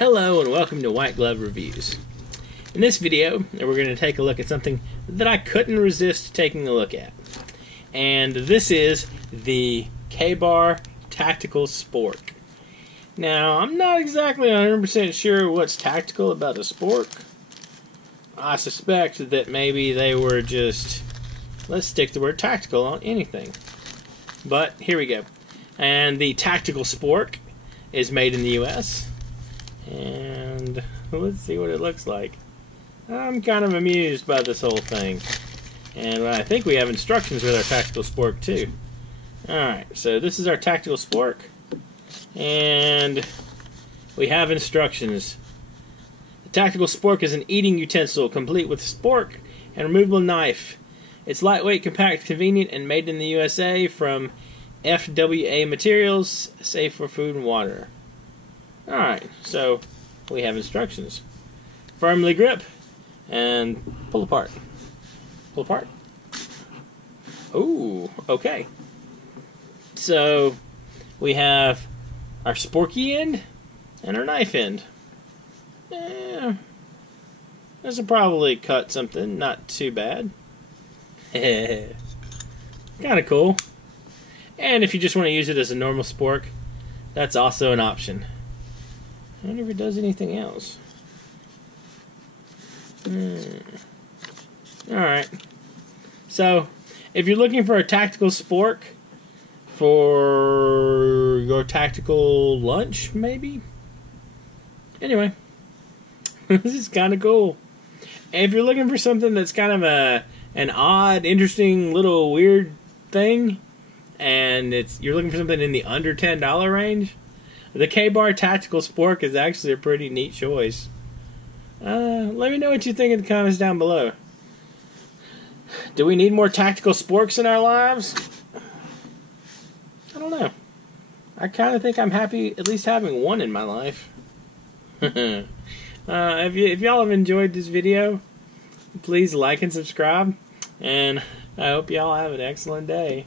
Hello and welcome to White Glove Reviews. In this video, we're going to take a look at something that I couldn't resist taking a look at. And this is the K-Bar Tactical Spork. Now, I'm not exactly 100% sure what's tactical about a Spork. I suspect that maybe they were just, let's stick the word tactical on anything. But here we go. And the Tactical Spork is made in the US. And let's see what it looks like. I'm kind of amused by this whole thing. And I think we have instructions with our Tactical Spork too. Alright, so this is our Tactical Spork. And we have instructions. The Tactical Spork is an eating utensil complete with spork and removable knife. It's lightweight, compact, convenient, and made in the USA from FWA materials, safe for food and water. Alright, so we have instructions. Firmly grip and pull apart. Pull apart. Ooh, okay. So we have our sporky end and our knife end. This will probably cut something, not too bad. Kind of cool. And if you just want to use it as a normal spork, that's also an option. I wonder if it does anything else. Alright. So, if you're looking for a tactical spork for your tactical lunch, maybe? Anyway. This is kind of cool. And if you're looking for something that's kind of an odd, interesting, little weird thing, and you're looking for something in the under $10 range, the K-Bar Tactical Spork is actually a pretty neat choice. Let me know what you think in the comments down below. Do we need more tactical sporks in our lives? I don't know. I kind of think I'm happy at least having one in my life. If y'all have enjoyed this video, please like and subscribe. And I hope y'all have an excellent day.